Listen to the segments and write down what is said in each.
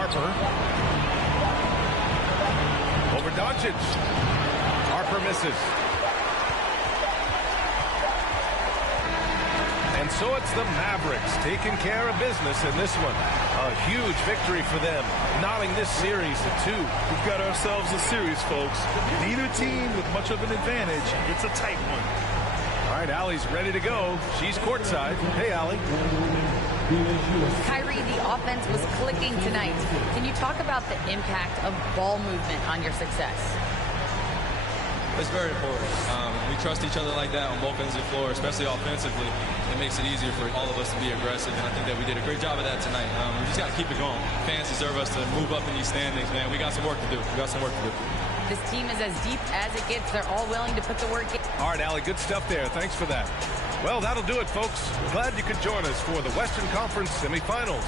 Harper. Over Doncic. Harper misses. And so it's the Mavericks taking care of business in this one. A huge victory for them, knotting this series to 2. We've got ourselves a series, folks. Neither team with much of an advantage. It's a tight one. All right, Allie's ready to go. She's courtside. Hey, Allie. Kyrie, the offense was clicking tonight. Can you talk about the impact of ball movement on your success? It's very important. We trust each other like that on both ends of the floor, especially offensively. It makes it easier for all of us to be aggressive, and I think that we did a great job of that tonight. We just got to keep it going. Fans deserve us to move up in these standings, man. We got some work to do. We got some work to do. This team is as deep as it gets. They're all willing to put the work in. All right, Allie, good stuff there. Thanks for that. Well, that'll do it, folks. Glad you could join us for the Western Conference semifinals.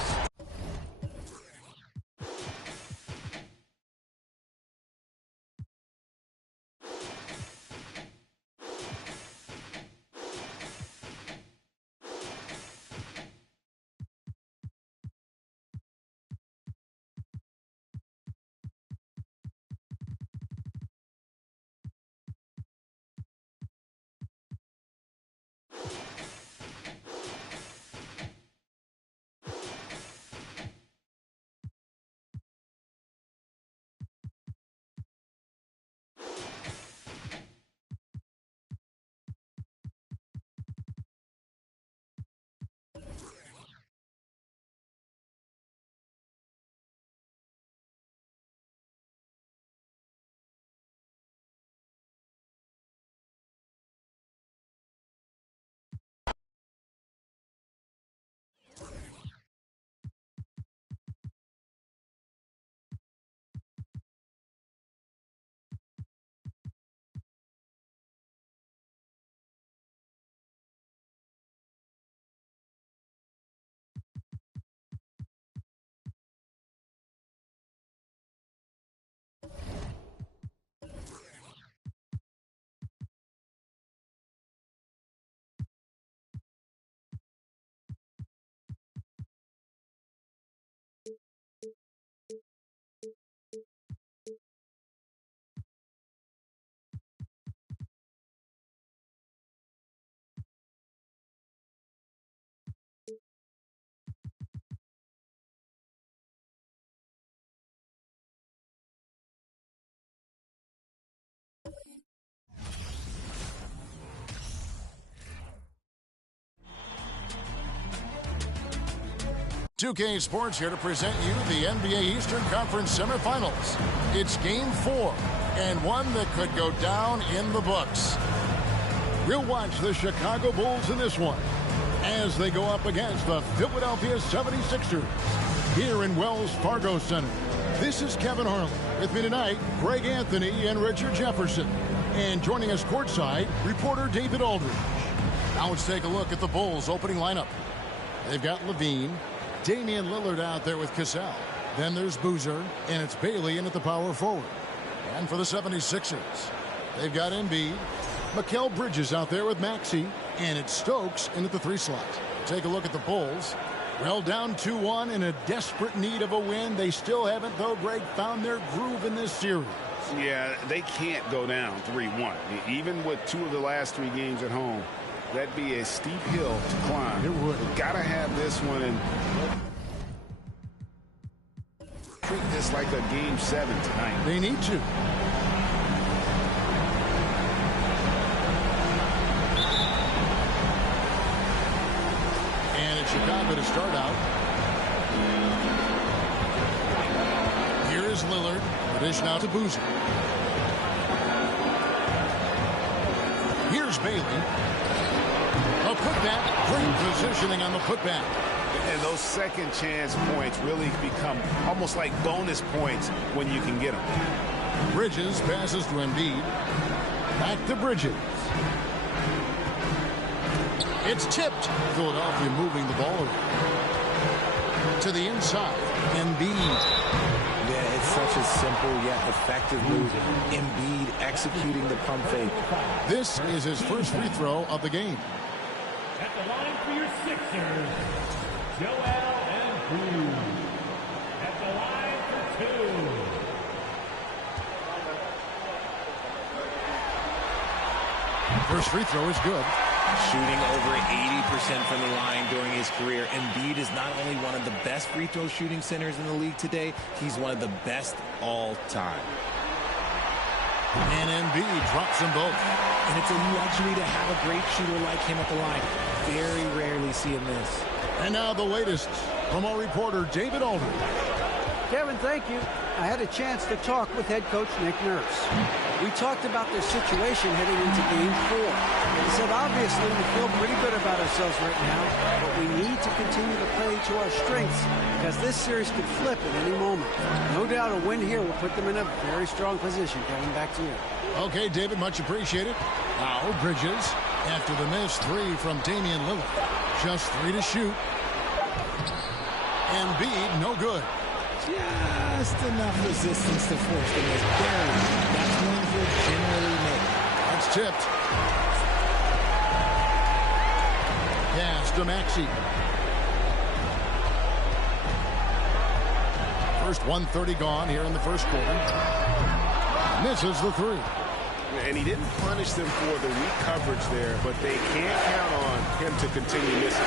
.2K Sports here to present you the NBA Eastern Conference semifinals. It's Game 4, and one that could go down in the books. We'll watch the Chicago Bulls in this one as they go up against the Philadelphia 76ers here in Wells Fargo Center. This is Kevin Harlan. With me tonight, Greg Anthony and Richard Jefferson. And joining us courtside, reporter David Aldridge. Now let's take a look at the Bulls' opening lineup. They've got Levine, Damian Lillard out there with Cassell. Then there's Boozer, and it's Bailey in at the power forward. And for the 76ers, they've got Embiid, Mikal Bridges out there with Maxey, and it's Stokes in at the 3 slot. Take a look at the Bulls. Well, down 2-1 in a desperate need of a win. They still haven't, though, Greg, found their groove in this series. Yeah, they can't go down 3-1. Even with 2 of the last 3 games at home, that'd be a steep hill to climb. It would. Got to have this one and treat this like a Game 7 tonight. They need to. And it's Chicago to start out. Here is Lillard. The dish now to Boozer. Here's Bailey. A putback. Great positioning on the putback. And those second chance points really become almost like bonus points when you can get them. Bridges passes to Embiid. Back to Bridges. It's tipped. Philadelphia moving the ball around. To the inside. Embiid. Yeah, it's such a simple yet effective move. Embiid executing the pump fake. This is his first free throw of the game. At the line for your Sixers, Joel Embiid. At the line First free throw is good. Shooting over 80% from the line during his career. Embiid is not only one of the best free throw shooting centers in the league today, he's one of the best all time. And Embiid drops them both. And it's a luxury to have a great shooter like him at the line. Very rarely see him miss. And now the latest from our reporter, David Aldridge. Kevin, thank you. I had a chance to talk with head coach Nick Nurse. We talked about their situation heading into Game 4. He said, obviously, we feel pretty good about ourselves right now, but we need to continue to play to our strengths because this series could flip at any moment. No doubt a win here will put them in a very strong position. Kevin, back to you. Okay, David, much appreciated. Now, Bridges, after the miss, 3 from Damian Lillard. Just 3 to shoot. Embiid, no good. Just enough resistance to force the miss. Barely. That's one he'll generally make. That's tipped. Pass to Maxey. First 1:30 gone here in the first quarter. Misses the 3. And he didn't punish them for the weak coverage there, but they can't count on him to continue missing.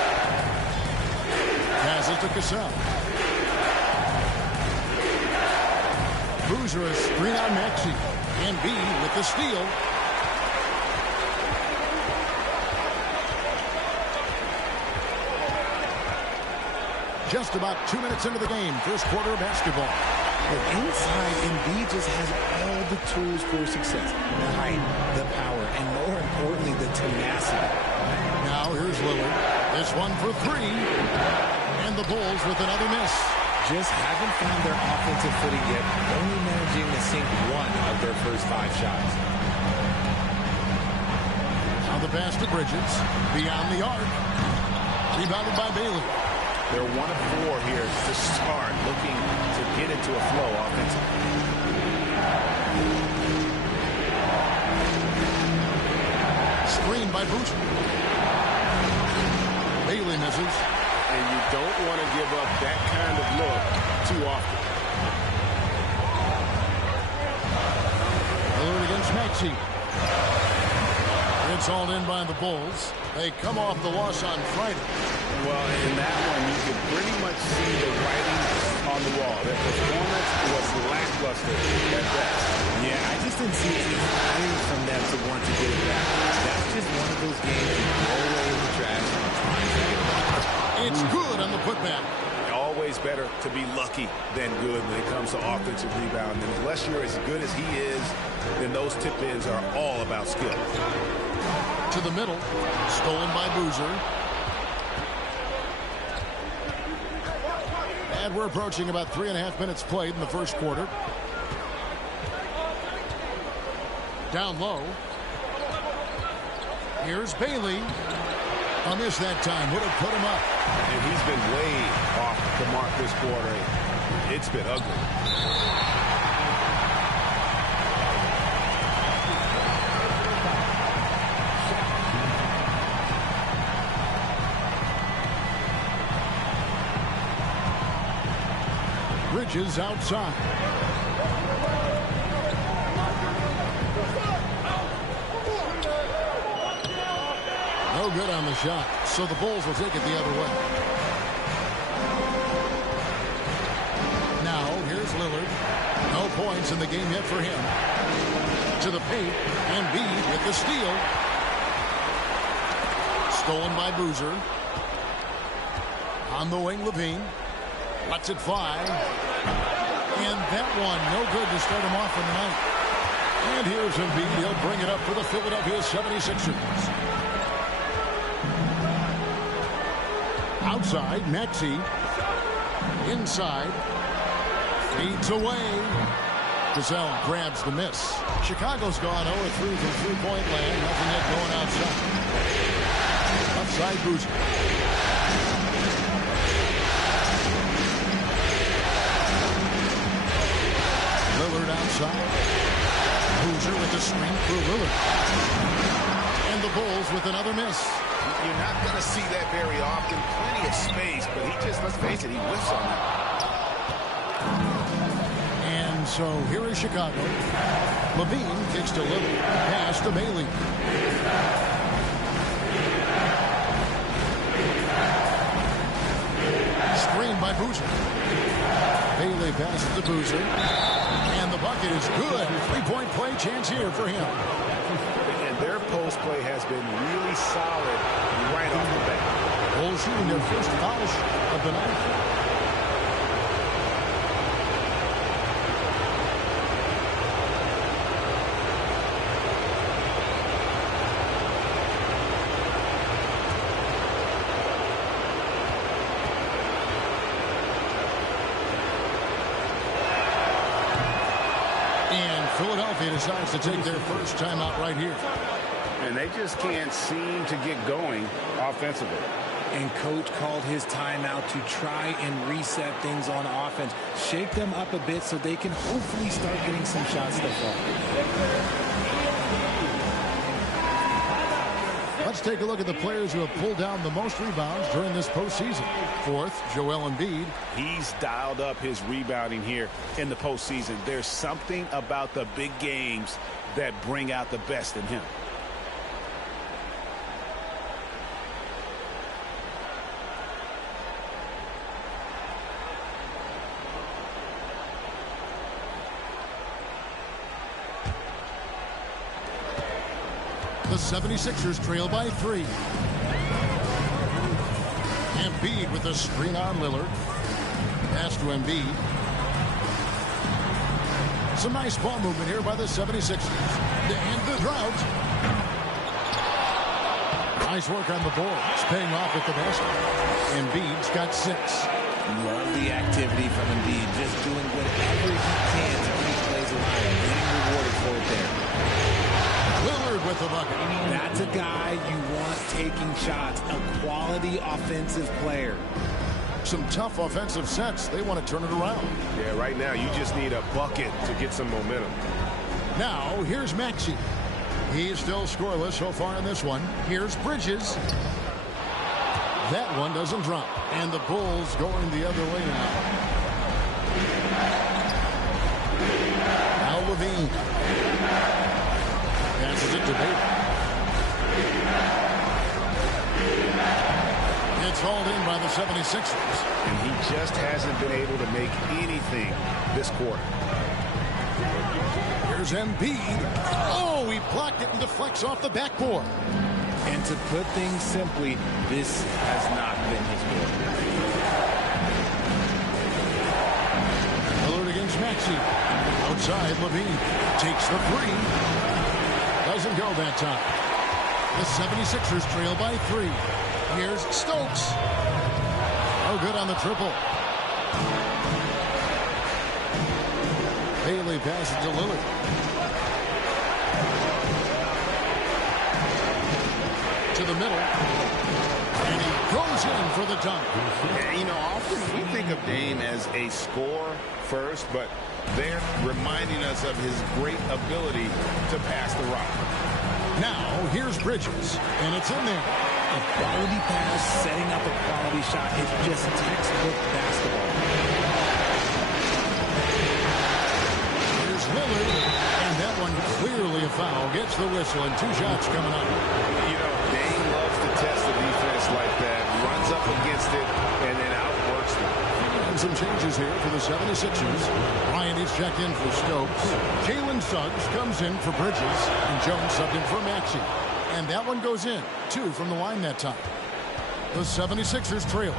Passes to Cassell. Boozer a screen on Maxey. Embiid with the steal. Just about 2 minutes into the game. First quarter of basketball. But inside, Embiid just has all the tools for success. The height, the power, and more importantly, the tenacity. Now here's Lillard. This one for 3. And the Bulls with another miss. Just haven't found their offensive footing yet, only managing to sink 1 of their first 5 shots. Now the pass to Bridges. Beyond the arc. Rebounded by Bailey. They're 1 of 4 here to start, looking to get into a flow offensively. Screen by Boozer. Bailey misses. And you don't want to give up that kind of look too often. Lillard against Maxey. It's hauled in by the Bulls. They come off the loss on Friday. Well, in that one, you could pretty much see the writing on the wall. Their performance was lackluster at best. Yeah, I just didn't see any fire from them to want to get it back. That's just one of those games you throw away in the trash and try to get it back. It's good on the putback. Always better to be lucky than good when it comes to offensive rebound. And unless you're as good as he is, then those tip-ins are all about skill. To the middle. Stolen by Boozer. And we're approaching about 3.5 minutes played in the first quarter. Down low. Here's Bailey. A miss that time. Would have put him up. And he's been way off the mark this quarter. It's been ugly. Bridges outside. No good on the shot, so the Bulls will take it the other way. Now, here's Lillard. No points in the game yet for him. To the paint, Embiid with the steal. Stolen by Boozer. On the wing, Levine. Lets it fly. And that one, no good to start him off in the night. And here's Embiid. He'll bring it up for the Philadelphia 76ers. Outside, Maxey. Inside. Feeds away. Cassell grabs the miss. Chicago's gone 0-3 from three-point land. Nothing yet going outside. Outside, Boozer. Lillard outside. Boozer with the screen through Lillard. And the Bulls with another miss. You're not going to see that very often. Plenty of space, but he just, let's face it, he whiffs on that. So here is Chicago. Levine kicks to Lillard. Pass to Bailey. Screen by Boozer. Bailey passes to Boozer. And the bucket is good. Three-point play chance here for him. And their post play has been really solid right off the bat. Bulls shooting their first foul of the night. Philadelphia decides to take their first timeout right here. And they just can't seem to get going offensively. And coach called his timeout to try and reset things on offense. Shake them up a bit so they can hopefully start getting some shots to fall. Let's take a look at the players who have pulled down the most rebounds during this postseason. Fourth, Joel Embiid. He's dialed up his rebounding here in the postseason. There's something about the big games that bring out the best in him. The 76ers trail by 3. Embiid with a screen on Lillard. Pass to Embiid. Some nice ball movement here by the 76ers to end the drought. Nice work on the boards, paying off at the basket. Embiid's got 6. Love the activity from Embiid, just doing whatever he can to keep plays alive, getting rewarded for it there. Lillard with the bucket. That's a guy you want taking shots, a quality offensive player. Some tough offensive sets. They want to turn it around. Yeah, right now you just need a bucket to get some momentum. Now, here's Maxey. He's still scoreless so far in this one. Here's Bridges. That one doesn't drop. And the Bulls going the other way now. Now Levine. Passes it to Bailey. It's hauled in by the 76ers. And he just hasn't been able to make anything this quarter. Here's Embiid. Oh, he blocked it and deflects off the backboard. And to put things simply, this has not been his quarter. Lillard against Maxey. Outside, Levine takes the 3. Doesn't go that time. The 76ers trail by 3. Here's Stokes. Oh, good on the triple. Bailey passes to Lillard. To the middle. And he goes in for the dunk. Yeah, you know, often we think of Dame as a scorer first, but they're reminding us of his great ability to pass the rock. Now, here's Bridges, and it's in there. A quality pass, setting up a quality shot. It's just textbook basketball. Here's Lillard, and that one clearly a foul. Gets the whistle, and 2 shots coming up. You know, Dame loves to test the defense like that. Runs up against it, and then outworks them. And some changes here for the 76ers. Bryant is checked in for Stokes. Jalen Suggs comes in for Bridges, and Jones subbed in for Maxey. And that one goes in. 2 from the line that time. The 76ers trail.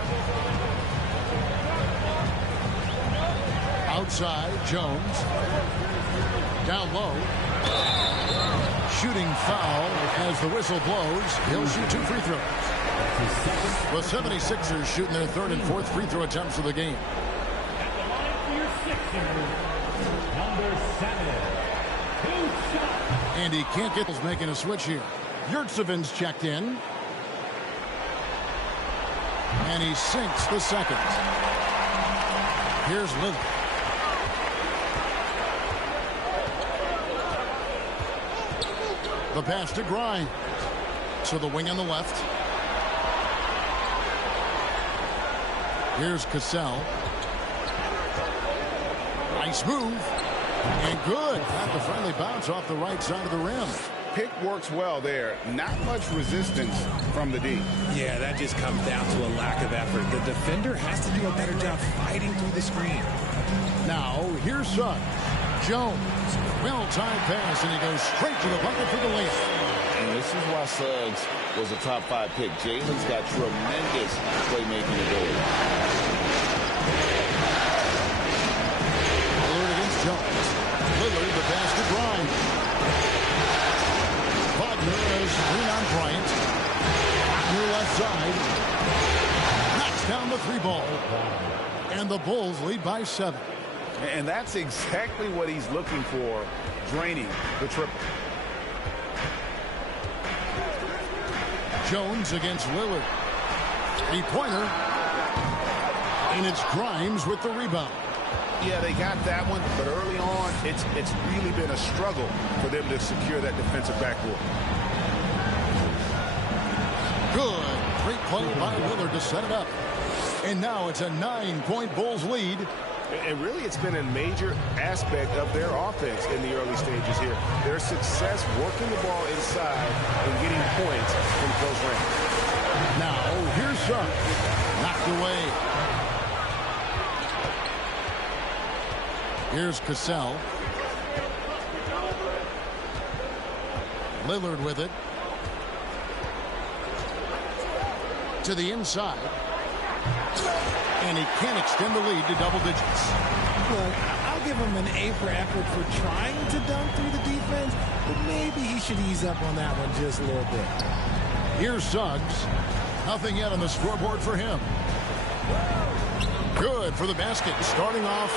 Outside, Jones. Down low. Shooting foul as the whistle blows. He'll shoot 2 free throws. The 76ers shooting their 3rd and 4th free throw attempts of the game. At the line for your Sixers, number 7, 2 shots. And he can't get us making a switch here. Yurtseven's checked in. And he sinks the second. Here's Lillard. The pass to Grimes. So the wing on the left. Here's Cassell. Nice move. And good. Got the friendly bounce off the right side of the rim. Pick works well there. Not much resistance from the D. Yeah, that just comes down to a lack of effort. The defender has to do a better job fighting through the screen. Now, here's Suggs. Jones. Well-timed pass, and he goes straight to the bucket for the layup. And this is why Suggs was a top 5 pick. Jalen's got tremendous playmaking ability. Lillard against Jones. Lillard, the pass to Bryant. Wagner has screen on Bryant. Near left side. Knocks down the 3-ball. And the Bulls lead by 7. And that's exactly what he's looking for, draining the triple. Jones against Lillard. 3-pointer. And it's Grimes with the rebound. Yeah, they got that one, but early on, it's really been a struggle for them to secure that defensive backboard. Good. Great play by Lillard to set it up. And now it's a 9-point Bulls lead. And really, it's been a major aspect of their offense in the early stages here. Their success working the ball inside and getting points from close range. Now, here's Suggs. Knocked away. Here's Cassell. Lillard with it. To the inside. And he can't extend the lead to double digits. Look, I'll give him an A for effort for trying to dunk through the defense, but maybe he should ease up on that one just a little bit. Here's Suggs. Nothing yet on the scoreboard for him. Good for the basket. Starting off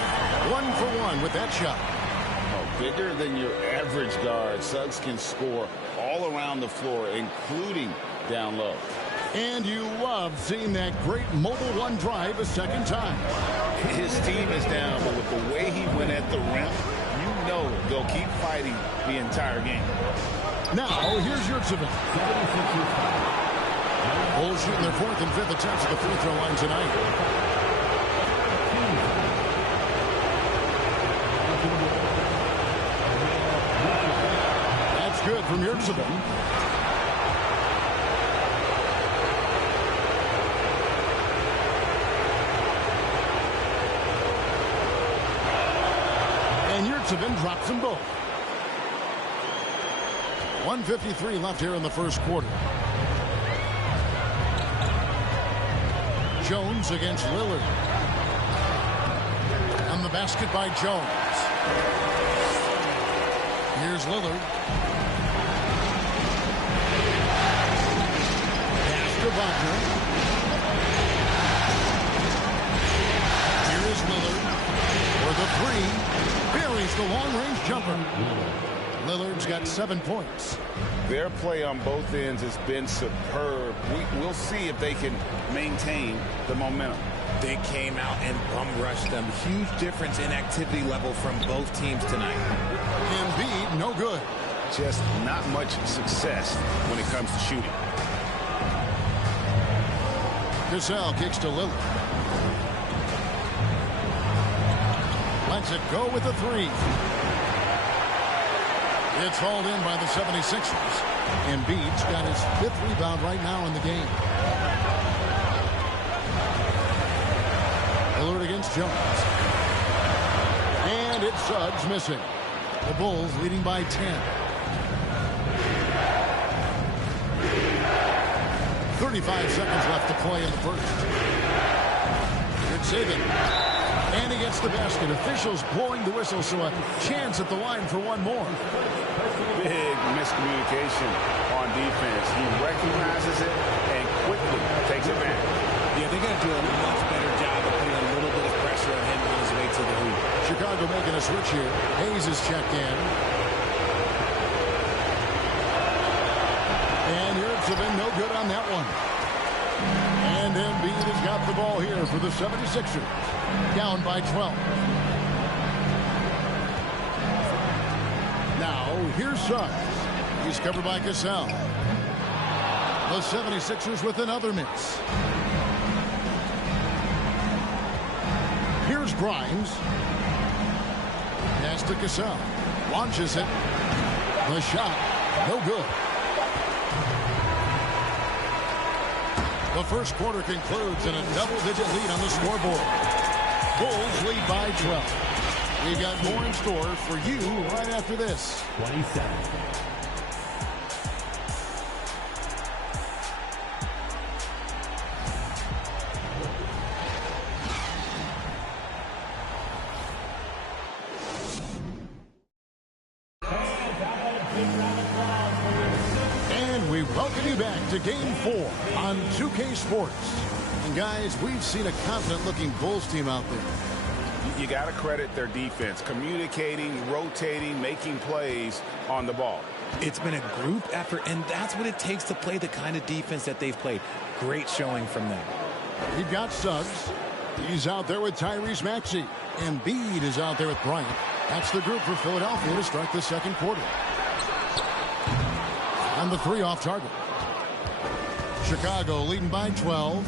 1 for 1 with that shot. Oh, bigger than your average guard, Suggs can score all around the floor, including down low. And you love seeing that great mobile one drive a second time. His team is down, but with the way he went at the rim, you know they'll keep fighting the entire game. Now, here's Yurtseven. Bulls shooting their 4th and 5th attempts at the free throw line tonight. That's good from Yurtseven. And Yurtseven drops them both. 1:53 left here in the first quarter. Jones against Lillard. On the basket by Jones. Here's Lillard. Pass to Wagner. Here is Lillard for the 3. Buries the long-range jumper. Lillard's got 7 points. Their play on both ends has been superb. We'll see if they can maintain the momentum. They came out and bum rushed them. Huge difference in activity level from both teams tonight. Embiid, no good. Just not much success when it comes to shooting. Cassell kicks to Lillard. Lets it go with the 3. It's hauled in by the 76ers. Embiid's got his 5th rebound right now in the game. Lillard against Jones. And it's Suggs missing. The Bulls leading by 10. 35 seconds left to play in the first. Good saving. And he gets the basket. Officials blowing the whistle, so a chance at the line for one more. Big miscommunication on defense. He recognizes it and quickly takes advantage. Yeah, they're going to do a much better job of putting a little bit of pressure on him on his way to the hoop. Chicago making a switch here. Hayes is checked in. And Yurtseven no good on that one. And Embiid has got the ball here for the 76ers. Down by 12. Now, here's Suggs. He's covered by Cassell. The 76ers with another miss. Here's Grimes. Pass to Cassell. Launches it. The shot. No good. The first quarter concludes in a double-digit lead on the scoreboard. Bulls lead by 12. We've got more in store for you right after this. 27. And we welcome you back to Game 4 on 2K Sports. And guys, we've seen a confident-looking Bulls team out there. You got to credit their defense, communicating, rotating, making plays on the ball. It's been a group effort, and that's what it takes to play the kind of defense that they've played. Great showing from them. We've got Suggs. He's out there with Tyrese Maxey. Embiid is out there with Bryant. That's the group for Philadelphia to start the second quarter. And the three off target. Chicago leading by 12.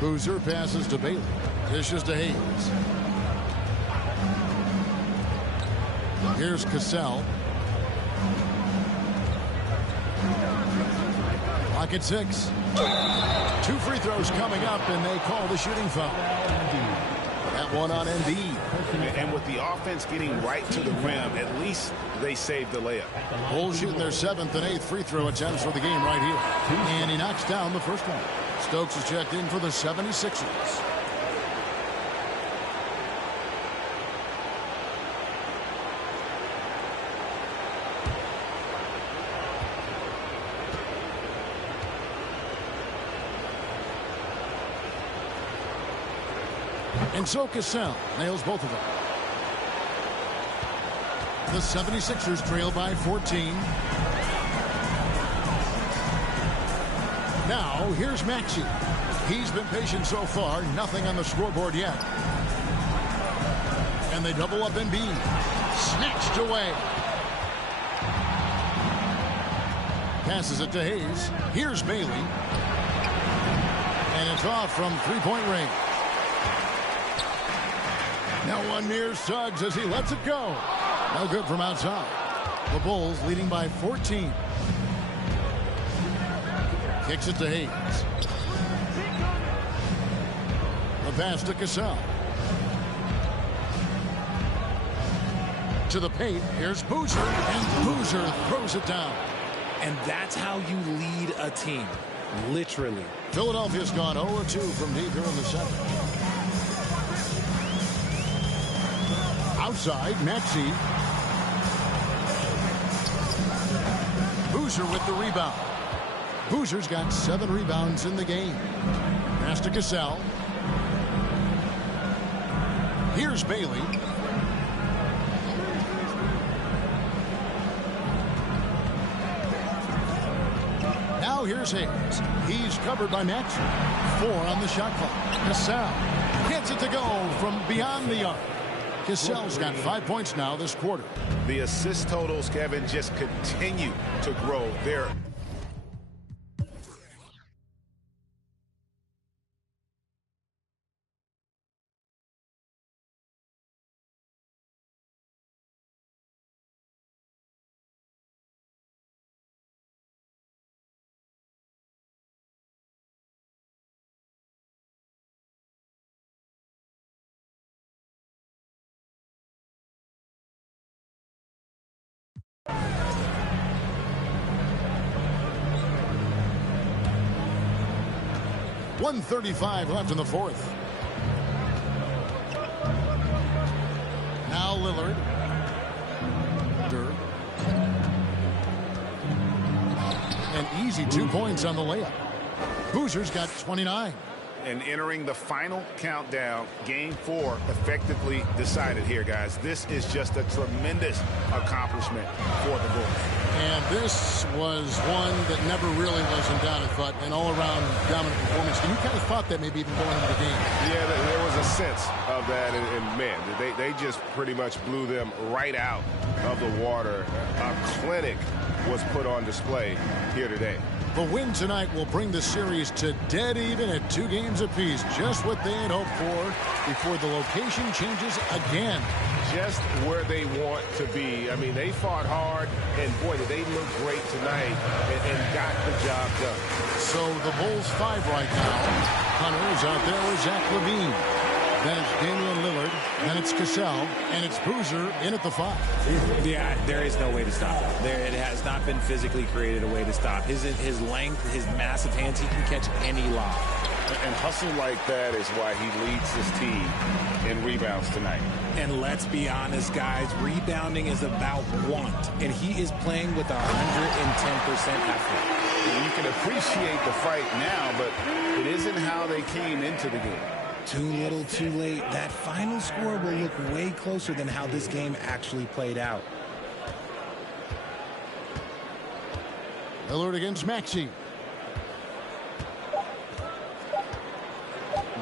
Boozer passes to Bailey. Dishes to Hayes. Here's Cassell. Clock at 6. 2 free throws coming up, and they call the shooting foul. That one on Embiid. And with the offense getting right to the rim, at least they saved the layup. Bulls shooting their 7th and 8th free throw attempts for the game right here. And he knocks down the first one. Stokes is checked in for the 76ers. And so Cassell nails both of them. The 76ers trail by 14. Now, here's Maxey. He's been patient so far. Nothing on the scoreboard yet. And they double up Embiid. Snatched away. Passes it to Hayes. Here's Bailey. And it's off from three-point range. Now one near Suggs as he lets it go. No good from outside. The Bulls leading by 14. Kicks it to Hayes. The pass to Cassell. To the paint. Here's Boozer. And Boozer throws it down. And that's how you lead a team. Literally. Philadelphia's gone 0-2 from deep here in the second. Outside, Maxey. Boozer with the rebound. Boozer's got 7 rebounds in the game. Pass to Cassell. Here's Bailey. Now here's Hayes. He's covered by Maxey. 4 on the shot clock. Cassell gets it to go from beyond the arc. Cassell's got 5 points now this quarter. The assist totals, Kevin, just continue to grow. They're .135 left in the fourth. Now Lillard. An easy 2 points on the layup. Boozer's got 29. And entering the final countdown, game 4 effectively decided here, guys. This is just a tremendous accomplishment for the Bulls. And this was one that never really was in doubt, I thought, an all-around dominant performance. And you kind of thought that maybe even going into the game. Yeah, there was a sense of that, and man, they just pretty much blew them right out of the water. A clinic was put on display here today. The win tonight will bring the series to dead even at 2 games apiece, just what they had hoped for before the location changes again. just where they want to be. I mean, they fought hard, and boy, did they look great tonight and got the job done. So the Bulls 5 right now. Hunter is out there with Zach LaVine. Then it's Damian Lillard. Then it's Cassell. And it's Boozer in at the 5. Yeah, there is no way to stop him. It has not been physically created a way to stop. His length, his massive hands, he can catch any lob. And hustle like that is why he leads his team in rebounds tonight. And let's be honest, guys, rebounding is about want. And he is playing with 110% effort. You can appreciate the fight now, but it isn't how they came into the game. Too little, too late. That final score will look way closer than how this game actually played out. Lillard against Maxey.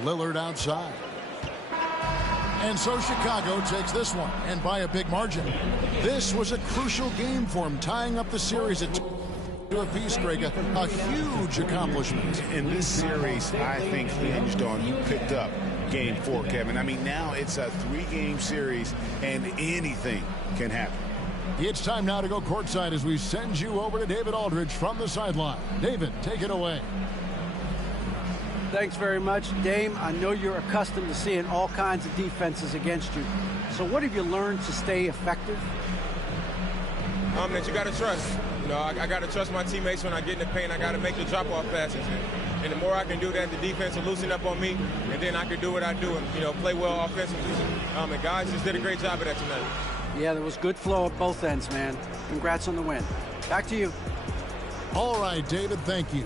Lillard outside. And so Chicago takes this one, and by a big margin. This was a crucial game for him, tying up the series at 2 apiece, Greg. A huge accomplishment. In this series, I think hinged on who picked up Game 4, Kevin. I mean, now it's a 3-game series, and anything can happen. It's time now to go courtside as we send you over to David Aldridge from the sideline. David, take it away. Thanks very much, Dame. I know you're accustomed to seeing all kinds of defenses against you. So what have you learned to stay effective? That you got to trust. You know, I got to trust my teammates when I get in the paint. I got to make the drop-off passes. And the more I can do that, the defense will loosen up on me, and then I can do what I do and, you know, play well offensively. And guys just did a great job of that tonight. Yeah, there was good flow at both ends, man. Congrats on the win. Back to you. All right, David, thank you.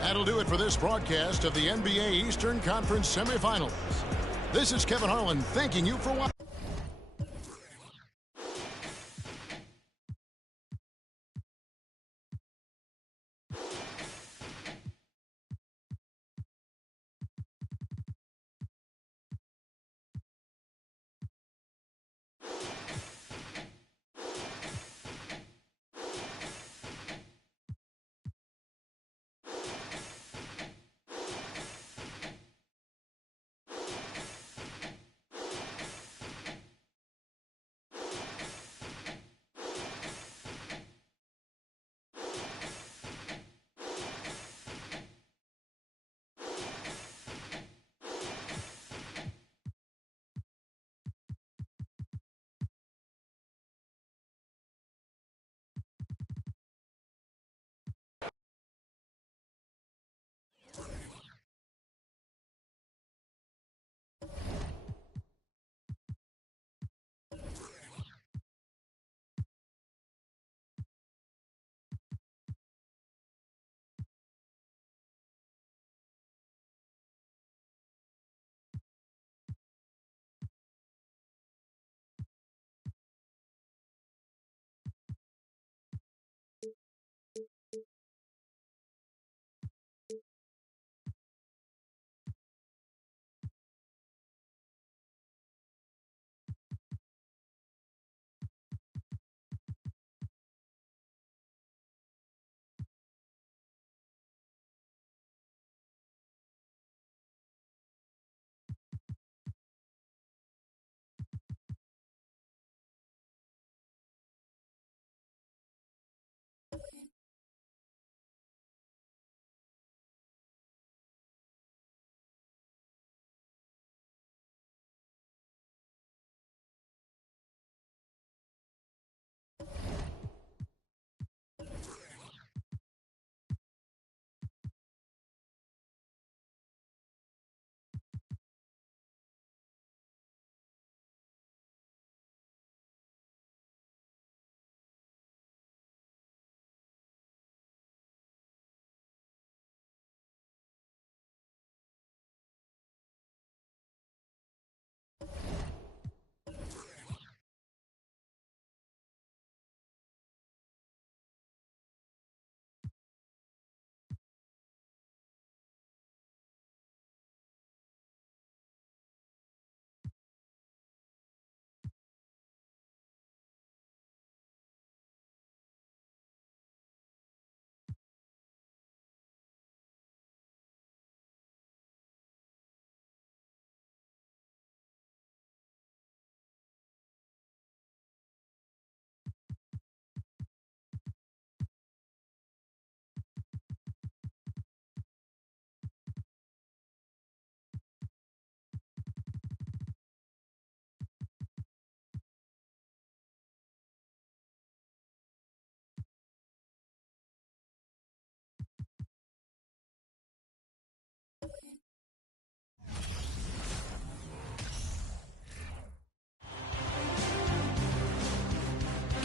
That'll do it for this broadcast of the NBA Eastern Conference semifinals. This is Kevin Harlan thanking you for watching.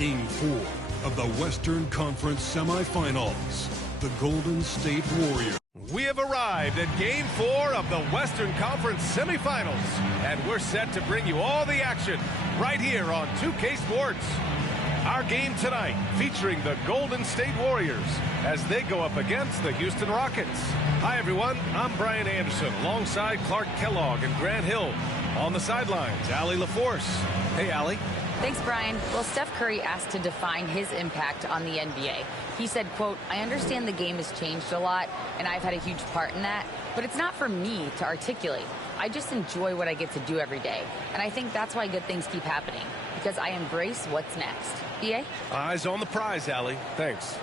Game 4 of the Western Conference semifinals. The Golden State Warriors. We have arrived at Game 4 of the Western Conference semifinals, and we're set to bring you all the action right here on 2K Sports. Our game tonight featuring the Golden State Warriors as they go up against the Houston Rockets. Hi, everyone. I'm Brian Anderson alongside Clark Kellogg and Grant Hill. On the sidelines, Allie LaForce. Hey, Allie. Thanks, Brian. Well, Steph Curry asked to define his impact on the NBA. He said, quote, "I understand the game has changed a lot, and I've had a huge part in that, but it's not for me to articulate. I just enjoy what I get to do every day. And I think that's why good things keep happening, because I embrace what's next." EA? Eyes on the prize, Allie. Thanks.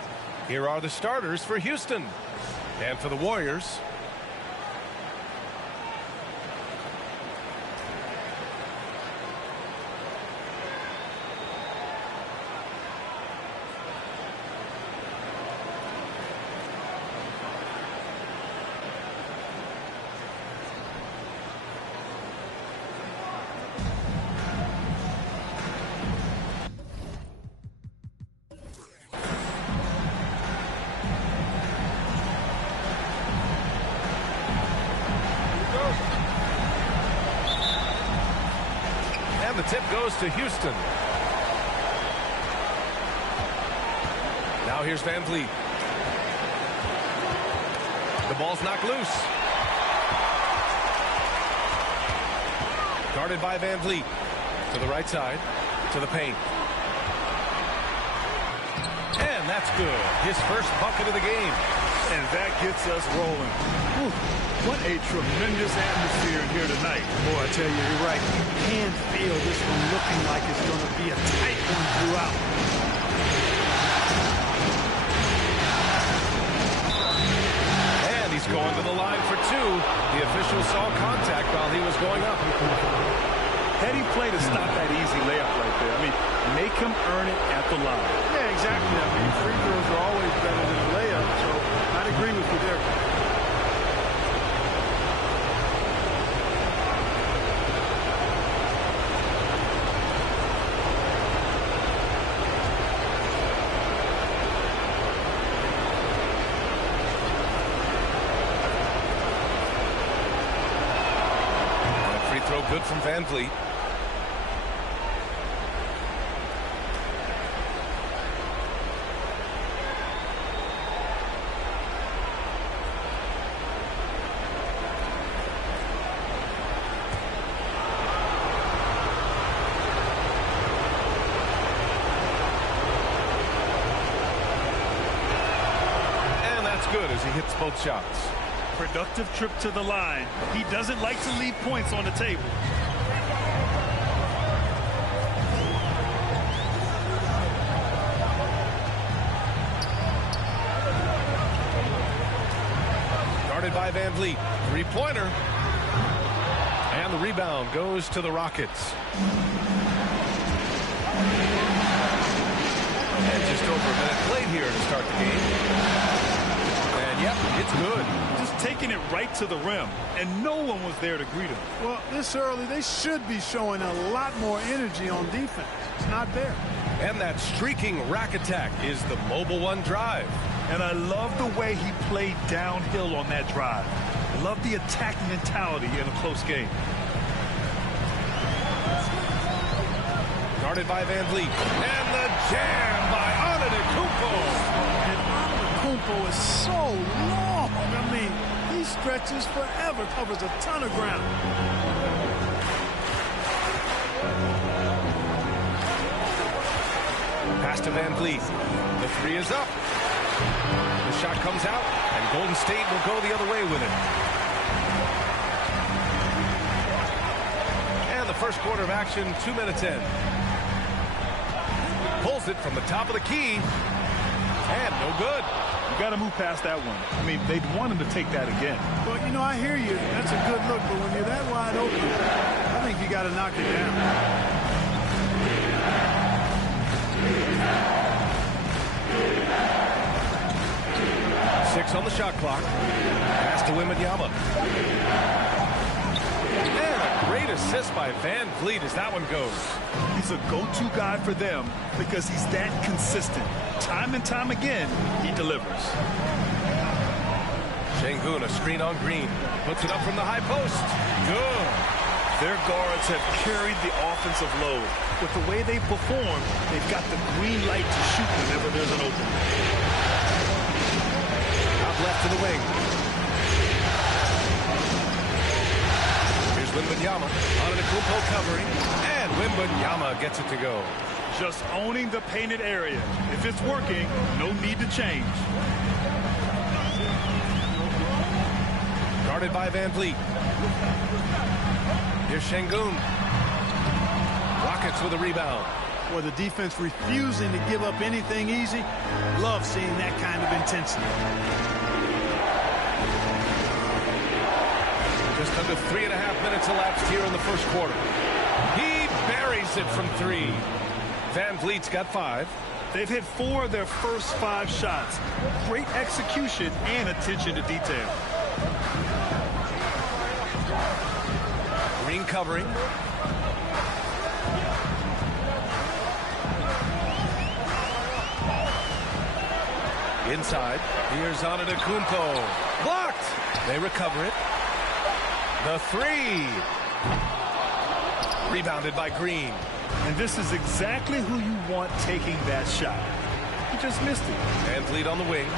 Here are the starters for Houston. And for the Warriors, the tip goes to Houston. Now here's Van Vliet. The ball's knocked loose. Guarded by Van Vliet. To the right side. To the paint. And that's good. His first bucket of the game. And that gets us rolling. Whew. What a tremendous atmosphere in here tonight. Boy, I tell you, you're right. You can feel this one looking like it's going to be a tight one throughout. And he's going to the line for two. The official saw contact while he was going up. Heady play to stop that easy layup right there. I mean, make him earn it at the line. Yeah, exactly. I mean, free throws are always better than a layup, so I'd agree with you there. Free throw good from Van Vliet. And that's good as he hits both shots. Productive trip to the line. He doesn't like to leave points on the table. Guarded by Van Vliet. Three-pointer. And the rebound goes to the Rockets. And just over a minute played here to start the game. And yep, it's good. Taking it right to the rim, and no one was there to greet him. Well, this early, they should be showing a lot more energy on defense. It's not there. And that streaking rack attack is the Mobile One drive. And I love the way he played downhill on that drive. Love the attack mentality in a close game. Guarded by Van Vliet. And the jam by Antetokounmpo. And Antetokounmpo is so long. I mean, he stretches forever, covers a ton of ground. Pass to Van Vliet. The three is up. The shot comes out, and Golden State will go the other way with it. And the first quarter of action, 2 minutes in. Pulls it from the top of the key. And no good. You got to move past that one. I mean, they'd want him to take that again. But, you know, I hear you. That's a good look. But when you're that wide open, I think you got to knock it down. Six on the shot clock. Pass to Wembanyama. And a great great assist by Van Vliet as that one goes. He's a go-to guy for them because he's that consistent. Time and time again, he delivers. Şengün, a screen on Green. Puts it up from the high post. Good. Their guards have carried the offensive load. With the way they perform, they've got the green light to shoot whenever there's an opening. Out left to the wing. Here's Wembanyama. Antetokounmpo covering. And Wembanyama gets it to go. Just owning the painted area. If it's working, no need to change. Guarded by Van Vliet. Here's Şengün. Rockets with a rebound. Well, the defense refusing to give up anything easy. Love seeing that kind of intensity. Just under 3.5 minutes elapsed here in the first quarter. He buries it from 3. Van Vliet's got 5. They've hit 4 of their first 5 shots. Great execution and attention to detail. Green covering. Inside. Here's Antetokounmpo. Blocked. They recover it. The 3. Rebounded by Green. And this is exactly who you want taking that shot. He just missed it. Van Vliet on the wing.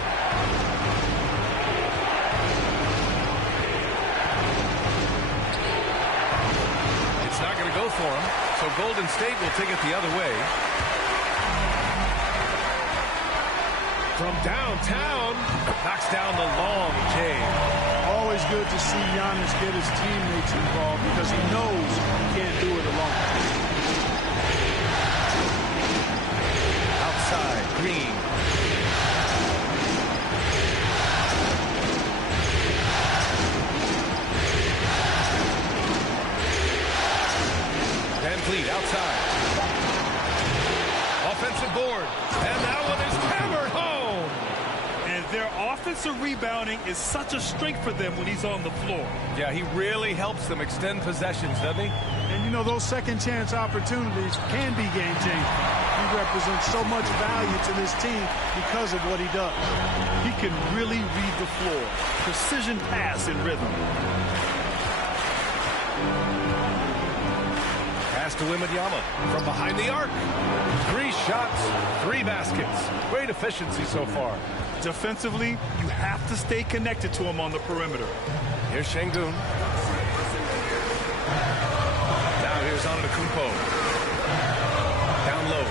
It's not going to go for him, so Golden State will take it the other way. From downtown, knocks down the long J. Always good to see Giannis get his teammates involved because he knows he can't do it alone. Outside, Green. Van Vliet outside. Offensive board. And that one is hammered home. And their offensive rebounding is such a strength for them when he's on the floor. Yeah, he really helps them extend possessions, doesn't he? And, you know, those second chance opportunities can be game-changing. He represents so much value to this team because of what he does. He can really read the floor. Precision pass in rhythm. Pass to Wembanyama from behind the arc. 3 shots, 3 baskets. Great efficiency so far. Defensively, you have to stay connected to him on the perimeter. Here's Şengün. Now here's Antetokounmpo. Down low.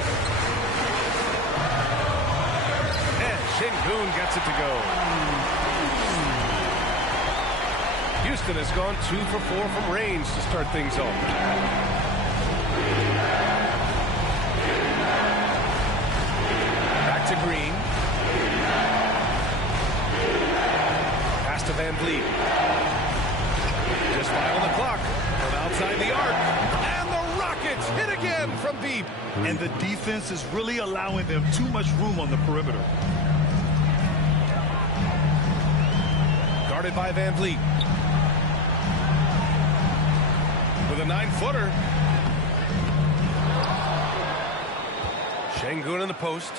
And Şengün gets it to go. Houston has gone 2 for 4 from range to start things off. Back to Green. Pass to Van Vliet. Just 5 on the clock from outside the arc. And the Rockets hit again from deep. And the defense is really allowing them too much room on the perimeter. Guarded by Van Vliet. With a 9-footer. Şengün in the post.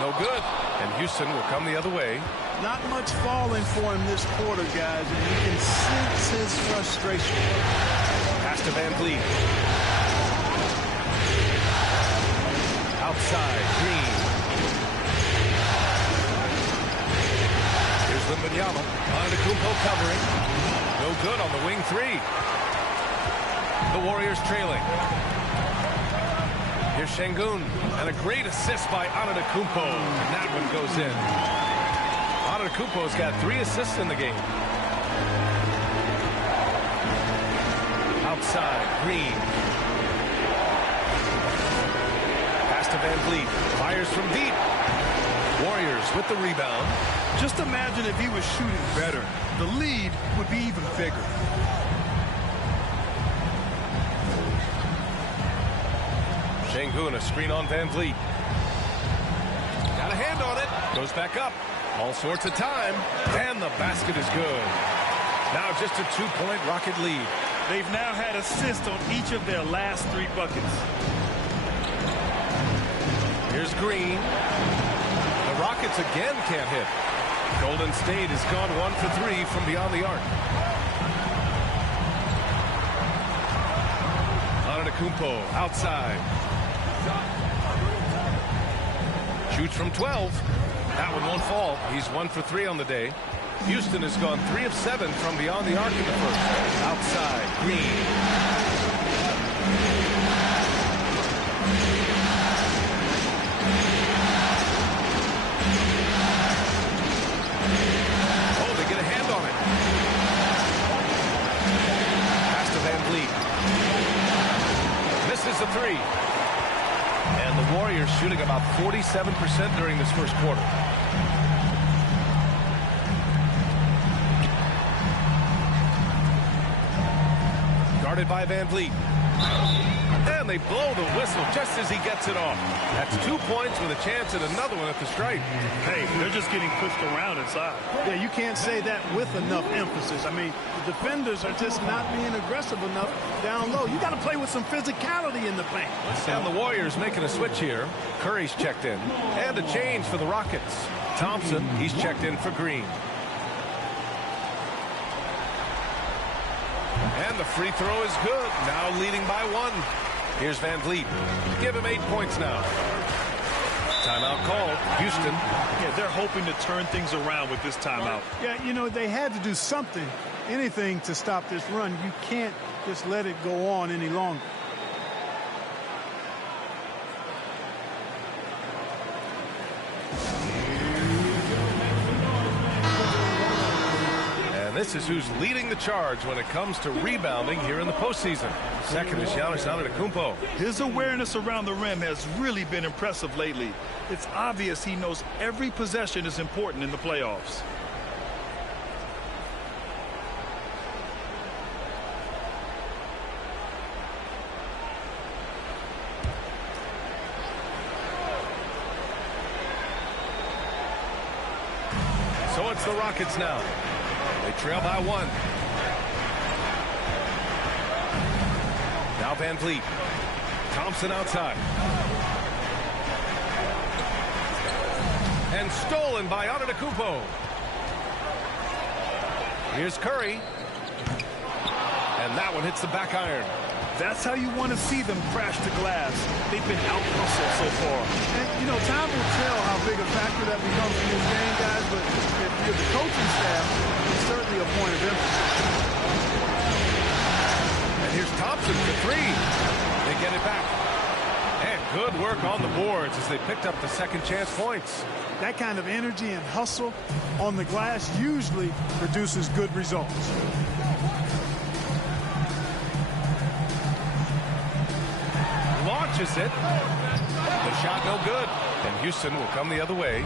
No good. And Houston will come the other way. Not much falling for him this quarter, guys, and you can sense his frustration. Pass to Van Vliet. Outside, Green. Here's Wembanyama. Antetokounmpo covering. No good on the wing 3. The Warriors trailing. Here's Şengün. And a great assist by Antetokounmpo. And that one goes in. Antetokounmpo's got 3 assists in the game. Outside, Green. Pass to Van Vliet. Fires from deep. Warriors with the rebound. Just imagine if he was shooting better. The lead would be even bigger. Şengün, a screen on Van Vliet. Got a hand on it. Goes back up. All sorts of time. And the basket is good. Now just a 2-point Rocket lead. They've now had assists on each of their last 3 buckets. Here's Green. The Rockets again can't hit. Golden State has gone 1 for 3 from beyond the arc. Antetokounmpo outside. Shoots from 12. That one won't fall. He's 1 for 3 on the day. Houston has gone 3 of 7 from beyond the arc in the first. Outside, Green. Oh, they get a hand on it. Pass to Van Vliet. Misses the 3. And the Warriors shooting about 47% during this first quarter. Guarded by Van Vliet. And they blow the whistle just as he gets it off. That's 2 points with a chance at another one at the stripe. Hey, they're just getting pushed around inside. Yeah, you can't say that with enough emphasis. I mean, the defenders are just not being aggressive enough down low. You got to play with some physicality in the paint. And the Warriors making a switch here. Curry's checked in. And a change for the Rockets. Thompson, he's checked in for Green. And the free throw is good. Now leading by 1. Here's Van Vliet. Give him 8 points now. Timeout called. Houston. Yeah, they're hoping to turn things around with this timeout. Yeah, you know, they had to do something, anything to stop this run. You can't just let it go on any longer. And this is who's leading the charge when it comes to rebounding here in the postseason. Second is Giannis Antetokounmpo. His awareness around the rim has really been impressive lately. It's obvious he knows every possession is important in the playoffs. So it's the Rockets now. They trail by 1. Now Van Vliet. Thompson outside. And stolen by Antetokounmpo. Here's Curry. And that one hits the back iron. That's how you want to see them crash the glass. They've been out-hustled so far. And, you know, time will tell how big a factor that becomes in this game, guys, but if you're the coaching staff, it's certainly a point of emphasis. And here's Thompson for 3. They get it back. And good work on the boards as they picked up the second chance points. That kind of energy and hustle on the glass usually produces good results. Launches it. The shot no good. And Houston will come the other way.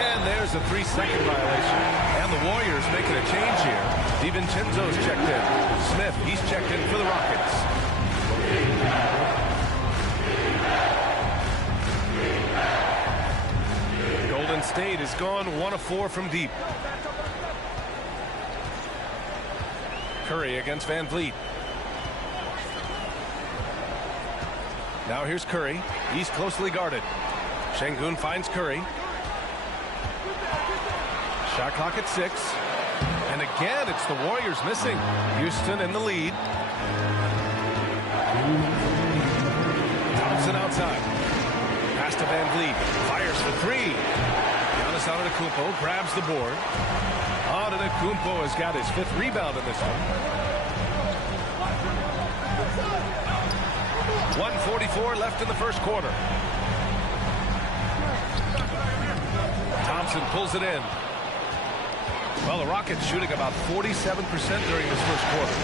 And there's a 3-second violation. And the Warriors making a change here. DiVincenzo's checked in. Smith, he's checked in for the Rockets. Golden State has gone 1 of 4 from deep. Curry against Van Vliet. Now here's Curry. He's closely guarded. Şengün finds Curry. Shot clock at 6. And again, it's the Warriors missing. Houston in the lead. Thompson outside. Pass to Van Vliet. Fires for 3. Giannis Antetokounmpo grabs the board. Antetokounmpo has got his 5th rebound in this one. 1:44 left in the first quarter. Thompson pulls it in. Well, the Rockets shooting about 47% during this first quarter.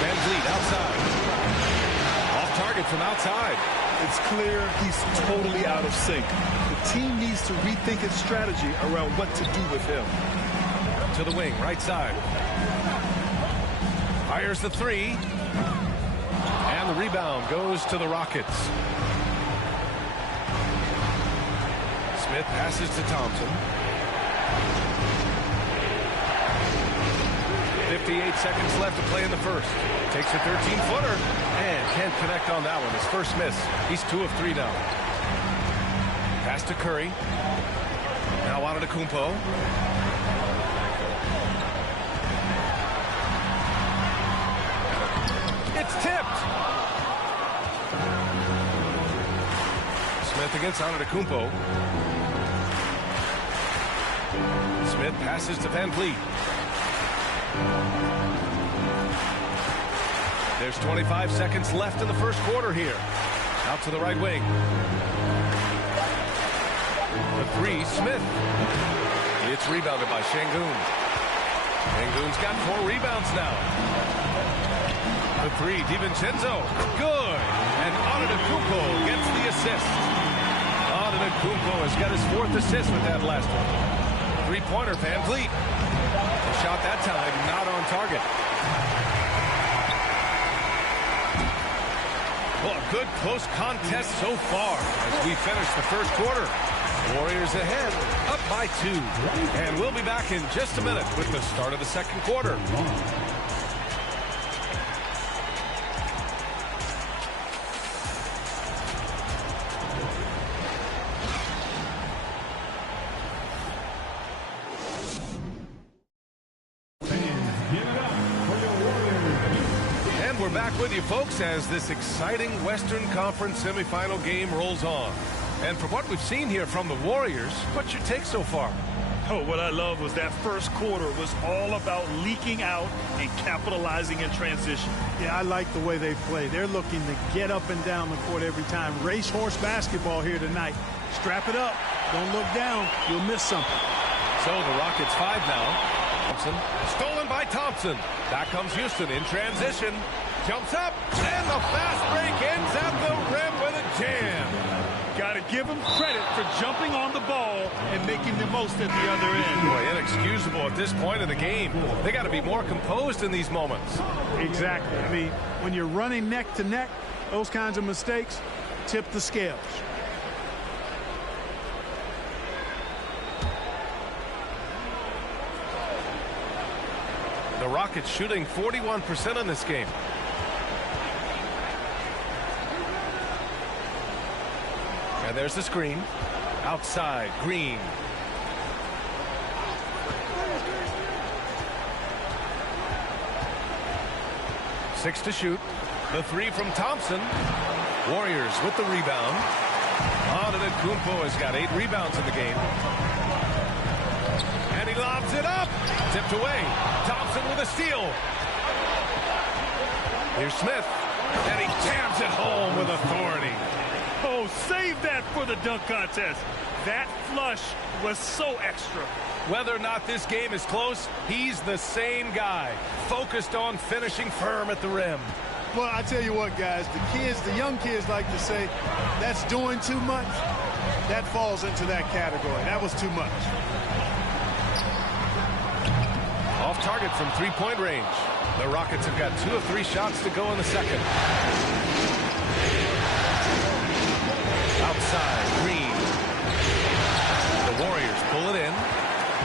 Van Vliet outside. Off target from outside. It's clear he's totally out of sync. The team needs to rethink its strategy around what to do with him. To the wing, right side. Fires the three. And the rebound goes to the Rockets. Smith passes to Thompson. 58 seconds left to play in the first. Takes a 13-footer and can't connect on that one. His first miss. He's 2 of 3 now. Pass to Curry. Now Antetokounmpo. It's tipped. Smith against Antetokounmpo. Smith passes to Van Vliet. There's 25 seconds left in the first quarter here. Out to the right wing. The three, Smith. It's rebounded by Şengün. Şengün's got 4 rebounds now. The three, DiVincenzo. Good. And Antetokounmpo gets the assist. Antetokounmpo has got his 4th assist with that last one. Three-pointer, Van Vliet. The shot that time not on target. Well, a good close contest so far as we finish the first quarter. Warriors ahead, up by 2. And we'll be back in just a minute with the start of the second quarter. We're back with you, folks, as this exciting Western Conference semifinal game rolls on. And for what we've seen here from the Warriors, what's your take so far? Oh, what I love was that first quarter was all about leaking out and capitalizing in transition. Yeah, I like the way they play. They're looking to get up and down the court every time. Racehorse basketball here tonight. Strap it up. Don't look down. You'll miss something. So the Rockets 5 now. Thompson, stolen by Thompson. Back comes Houston in transition. Jumps up, and the fast break ends at the rim with a jam. Got to give him credit for jumping on the ball and making the most at the other end. Boy, inexcusable at this point of the game. They got to be more composed in these moments. Exactly. I mean, when you're running neck to neck, those kinds of mistakes tip the scales. The Rockets shooting 41% in this game. And there's the screen. Outside, Green. Six to shoot. The three from Thompson. Warriors with the rebound. Antetokounmpo has got 8 rebounds in the game. And he lobs it up. Tipped away. Thompson with a steal. Here's Smith. And he jams it home with authority. Oh, save that for the dunk contest. That flush was so extra. Whether or not this game is close, he's the same guy. Focused on finishing firm at the rim. Well, I tell you what, guys, the young kids like to say, that's doing too much. That falls into that category. That was too much. Off target from three-point range. The Rockets have got 2 of 3 shots to go in the second. Outside, Green. The Warriors pull it in.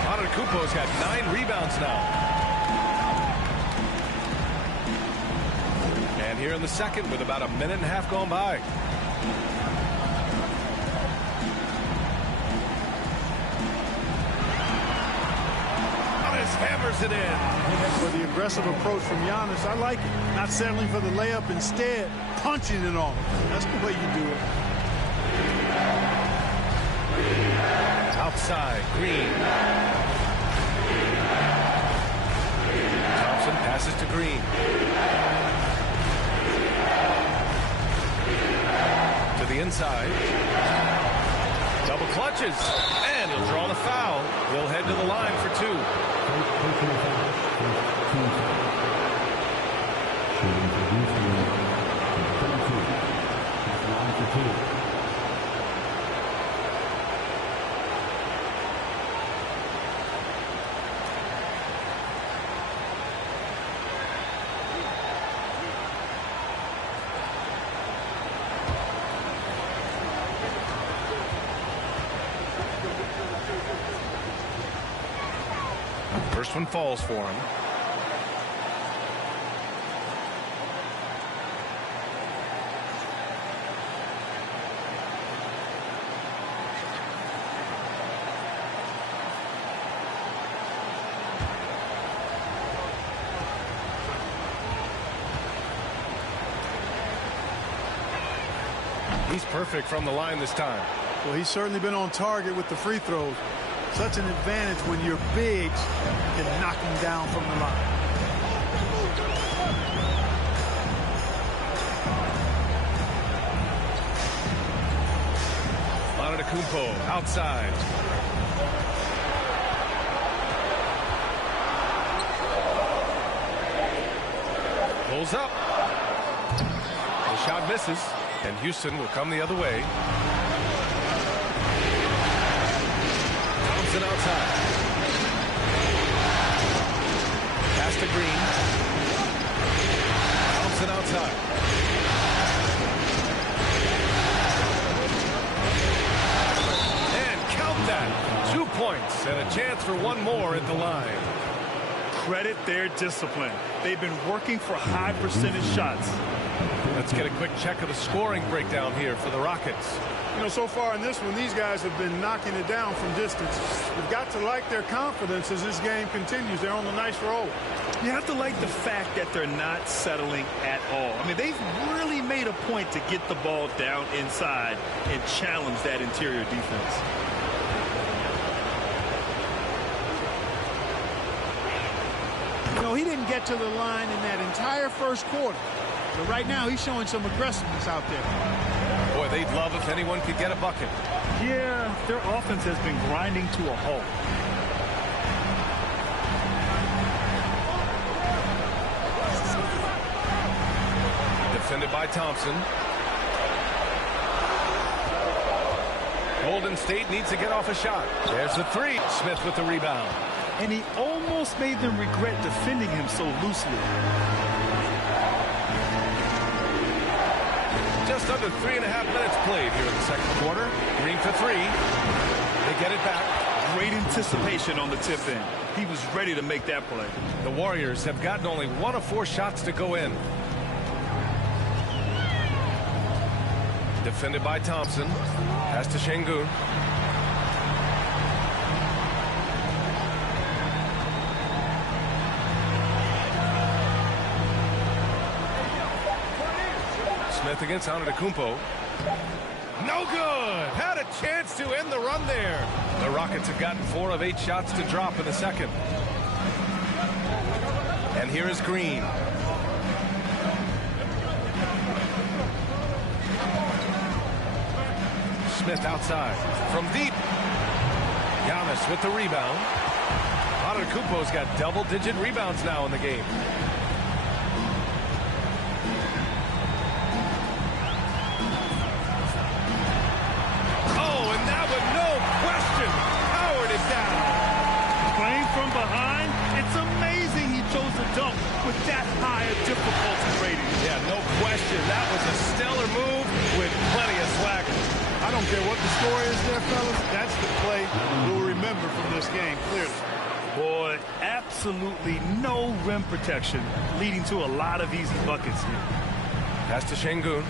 Antetokounmpo's got 9 rebounds now. And here in the second with about a minute and a half gone by. Hammers it in. For the aggressive approach from Giannis, I like it. Not settling for the layup, instead punching it on. That's the way you do it. Outside, Green. Thompson passes to Green. To the inside. Double clutches. And he'll draw the foul. He'll head to the line for 2. First one falls for him. He's perfect from the line this time. Well, he's certainly been on target with the free throws. Such an advantage when your bigs can knock him down from the line. Antetokounmpo outside. Pulls up. The shot misses, and Houston will come the other way. Thompson outside. Pass to Green. Thompson outside. And count that. 2 points and a chance for one more at the line. Credit their discipline. They've been working for high percentage shots. Let's get a quick check of the scoring breakdown here for the Rockets. You know, so far in this one, these guys have been knocking it down from distance. You've got to like their confidence as this game continues. They're on a nice roll. You have to like the fact that they're not settling at all. I mean, they've really made a point to get the ball down inside and challenge that interior defense. You know, he didn't get to the line in that entire first quarter. But right now, he's showing some aggressiveness out there. Boy, they'd love if anyone could get a bucket. Yeah, their offense has been grinding to a halt. Defended by Thompson. Golden State needs to get off a shot. There's the three. Smith with the rebound. And he almost made them regret defending him so loosely. Just under 3.5 minutes played here in the second quarter. Green for three. They get it back. Great anticipation on the tip in. He was ready to make that play. The Warriors have gotten only 1 of 4 shots to go in. Defended by Thompson. Pass to Şengün. Smith against Antetokounmpo. No good. Had a chance to end the run there. The Rockets have gotten 4 of 8 shots to drop in the second. And here is Green. Smith outside from deep. Giannis with the rebound. Antetokounmpo's got double-digit rebounds now in the game. Oh, and that one, no question, powered it down. Playing from behind, it's amazing he chose to dunk with that high a difficulty rating. Yeah, no question. That was a stellar move with plenty of swagger. I don't care what the score is there, fellas. That's the play we'll remember from this game, clearly. Boy, absolutely no rim protection, leading to a lot of easy buckets here. Pass to Şengün.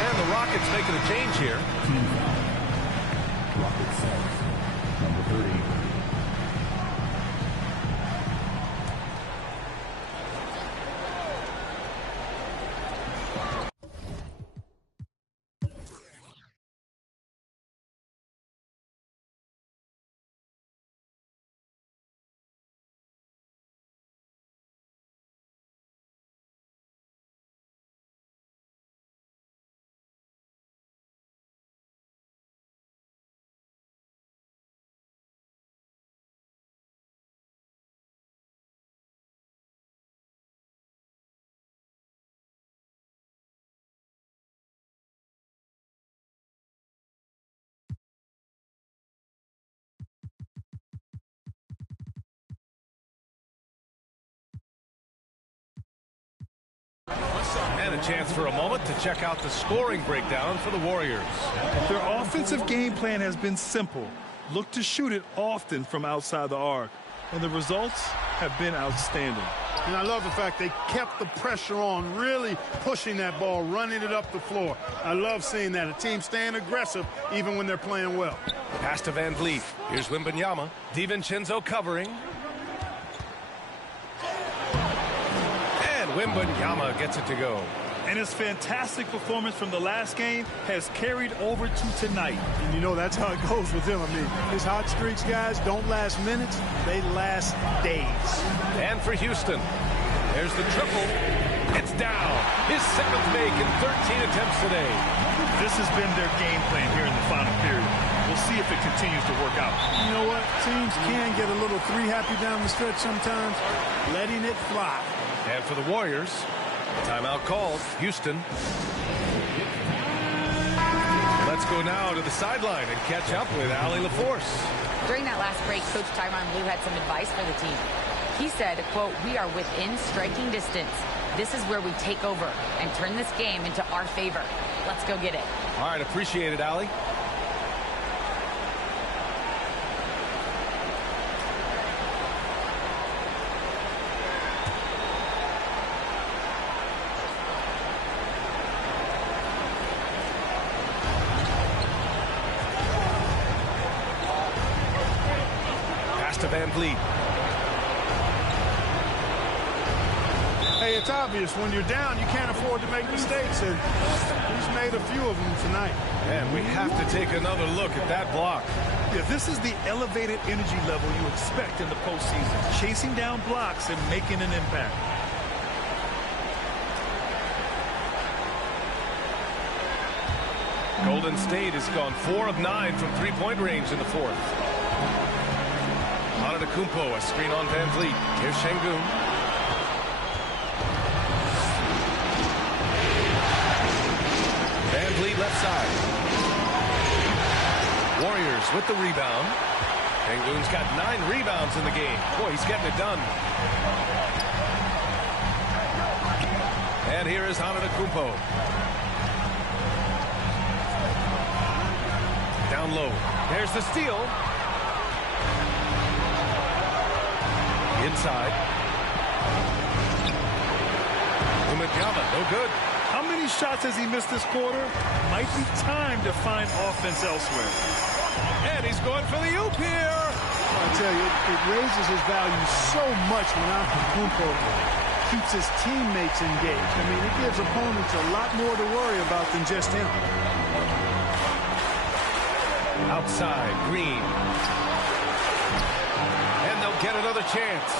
And the Rockets making a change here. Rockets set number 30. And a chance for a moment to check out the scoring breakdown for the Warriors. Their offensive game plan has been simple. Look to shoot it often from outside the arc. And the results have been outstanding. And I love the fact they kept the pressure on, really pushing that ball, running it up the floor. I love seeing that. A team staying aggressive even when they're playing well. Pass to Van Vliet. Here's Wembanyama. DiVincenzo covering. And Wembanyama gets it to go. And his fantastic performance from the last game has carried over to tonight. And you know that's how it goes with him. I mean, his hot streaks, guys, don't last minutes. They last days. And for Houston, there's the triple. It's down. His 7th make in 13 attempts today. This has been their game plan here in the final period. We'll see if it continues to work out. You know what? Teams can get a little three-happy down the stretch sometimes, letting it fly. And for the Warriors, timeout called. Houston. Let's go now to the sideline and catch up with Allie LaForce. During that last break, Coach Tyronn Lue had some advice for the team. He said, quote, "We are within striking distance. This is where we take over and turn this game into our favor. Let's go get it." All right, appreciate it, Allie. To Van Vliet. Hey, it's obvious when you're down, you can't afford to make mistakes, and he's made a few of them tonight. And we have to take another look at that block. Yeah, this is the elevated energy level you expect in the postseason, chasing down blocks and making an impact. Golden State has gone 4 of 9 from three-point range in the 4th. Antetokounmpo, a screen on Van Vliet. Here's Şengün. Van Vliet left side. Warriors with the rebound. Şengün's got 9 rebounds in the game. Boy, he's getting it done. And here is Antetokounmpo. Down low. There's the steal. Inside. Wembanyama, no good. How many shots has he missed this quarter? Might be time to find offense elsewhere. And he's going for the oop here. I tell you, it raises his value so much when Antetokounmpo keeps his teammates engaged. I mean, it gives opponents a lot more to worry about than just him. Outside, Green. And they'll get another chance.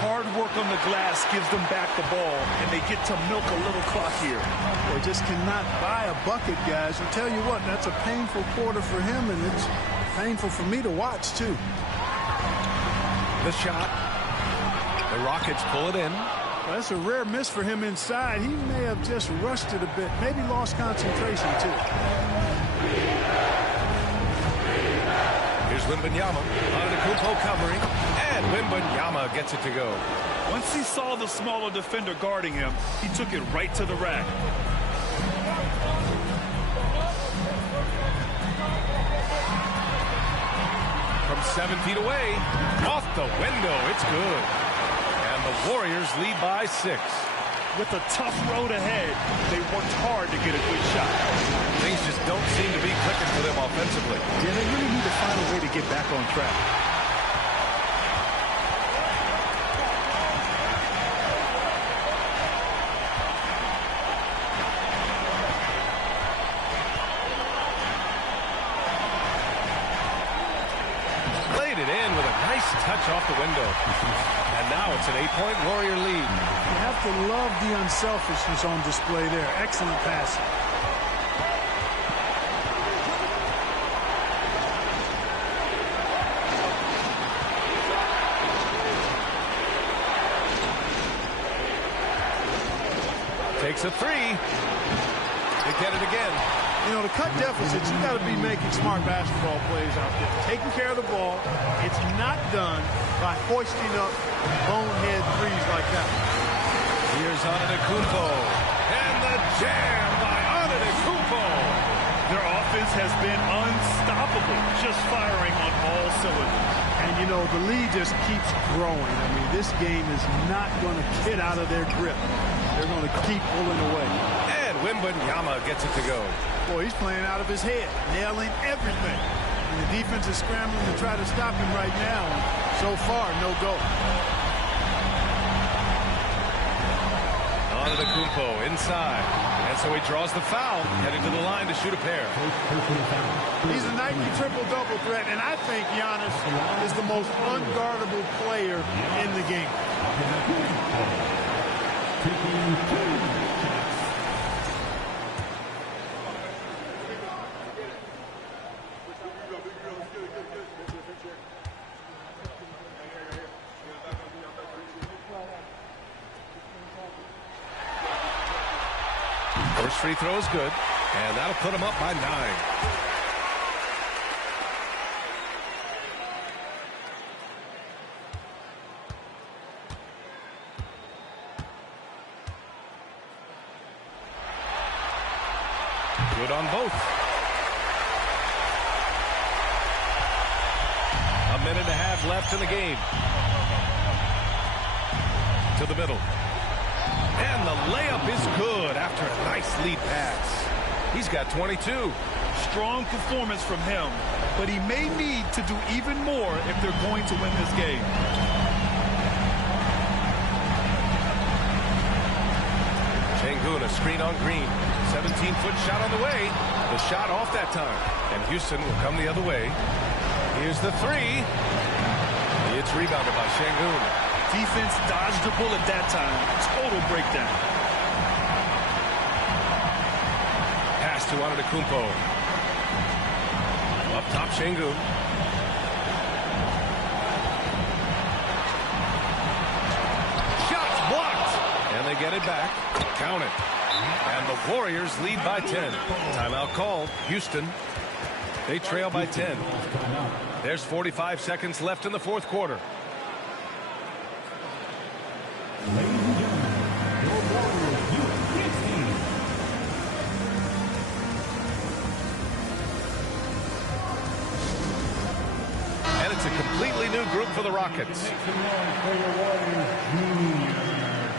Hard work on the glass gives them back the ball, and they get to milk a little clock here. They just cannot buy a bucket, guys. I'll tell you what, that's a painful quarter for him, and it's painful for me to watch, too. The shot. The Rockets pull it in. Well, that's a rare miss for him inside. He may have just rushed it a bit, maybe lost concentration, too. Here's Wembanyama. Antetokounmpo covering. And Wembanyama gets it to go. Once he saw the smaller defender guarding him, he took it right to the rack. From 7 feet away. Off the window. It's good. And the Warriors lead by 6. With a tough road ahead, they worked hard to get a good shot. Things just don't seem to be clicking for them offensively. Yeah, they really need to find a way to get back on track. Played it in with a nice touch off the window. And now it's an 8-point Warrior lead. You have to love the unselfishness on display there. Excellent passing. Takes a 3. They get it again. You know, to cut deficits, you got to be making smart basketball plays out there. Taking care of the ball. It's not done by hoisting up bonehead threes like that. Here's Antetokounmpo. And the jam by Antetokounmpo. Their offense has been unstoppable, just firing on all cylinders. And, you know, the lead just keeps growing. I mean, this game is not going to get out of their grip. They're going to keep pulling away. And Wembanyama gets it to go. Boy, he's playing out of his head, nailing everything. And the defense is scrambling to try to stop him right now. And so far, no go. Antetokounmpo inside. And so he draws the foul, heading to the line to shoot a pair. He's a nightly triple-double threat, and I think Giannis is the most unguardable player in the game. First free throw is good, and that'll put him up by 9. Good on both. A minute and a half left in the game. To the middle. And the layup is good after a nice lead pass. He's got 22. Strong performance from him, but he may need to do even more if they're going to win this game. Şengün, a screen on Green. 17-foot shot on the way. The shot off that time. And Houston will come the other way. Here's the three. It's rebounded by Şengün. Defense dodged the bullet that time. Total breakdown. Pass to Antetokounmpo. Up top, Şengün. Shots blocked. And they get it back. Count it. And the Warriors lead by 10. Timeout called. Houston. They trail by 10. There's 45 seconds left in the fourth quarter. Ladies and gentlemen, your Warriors U16. And it's a completely new group for the Rockets. Make some noise for your Warriors Junior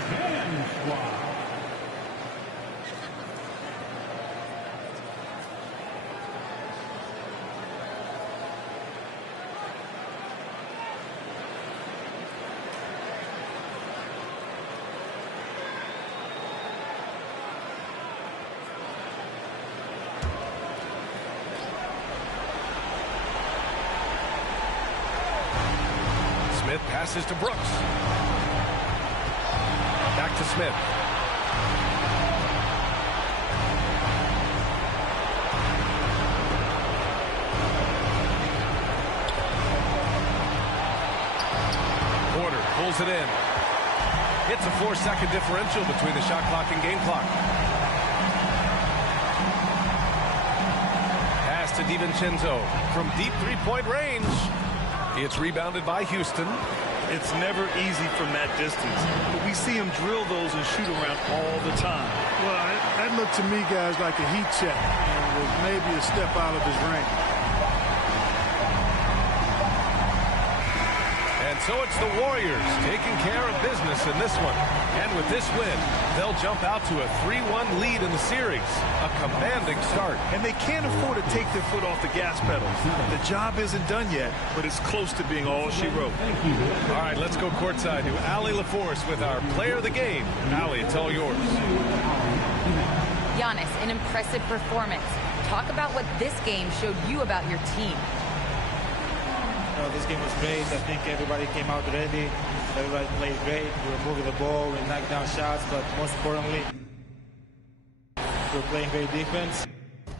Cannon Squad. Smith passes to Brooks. Back to Smith. Porter pulls it in. It's a 4-second differential between the shot clock and game clock. Pass to DiVincenzo from deep three-point range. It's rebounded by Houston. It's never easy from that distance, but we see him drill those and shoot around all the time. Well, that looked to me, guys, like a heat check. And was maybe a step out of his range. And so it's the Warriors taking care of business in this one. And with this win, they'll jump out to a 3-1 lead in the series. A commanding start. And they can't afford to take their foot off the gas pedal. The job isn't done yet, but it's close to being all she wrote. All right, let's go courtside to Allie LaForce with our player of the game. Allie, it's all yours. Giannis, an impressive performance. Talk about what this game showed you about your team. This game was great. I think everybody came out ready. Everybody played great. We were moving the ball. We knocked down shots. But most importantly, we were playing great defense.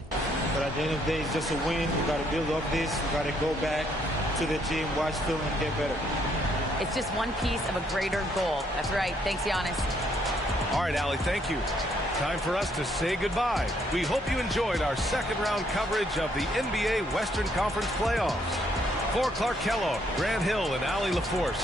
But at the end of the day, it's just a win. We got to build up this. We got to go back to the gym, watch film, and get better. It's just one piece of a greater goal. That's right. Thanks, Giannis. All right, Allie, thank you. Time for us to say goodbye. We hope you enjoyed our second-round coverage of the NBA Western Conference Playoffs. For Clark Kellogg, Grant Hill, and Allie LaForce.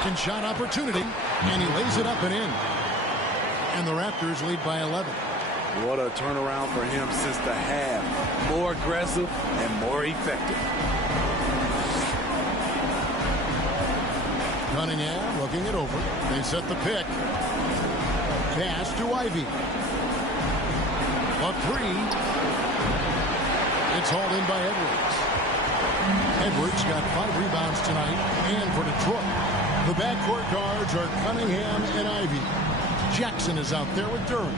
Second shot opportunity, and he lays it up and in. And the Raptors lead by 11. What a turnaround for him since the half. More aggressive and more effective. Cunningham looking it over. They set the pick. Pass to Ivy. A three. It's hauled in by Edwards. Edwards got 5 rebounds tonight. And for Detroit, the backcourt guards are Cunningham and Ivy. Jackson is out there with Durham.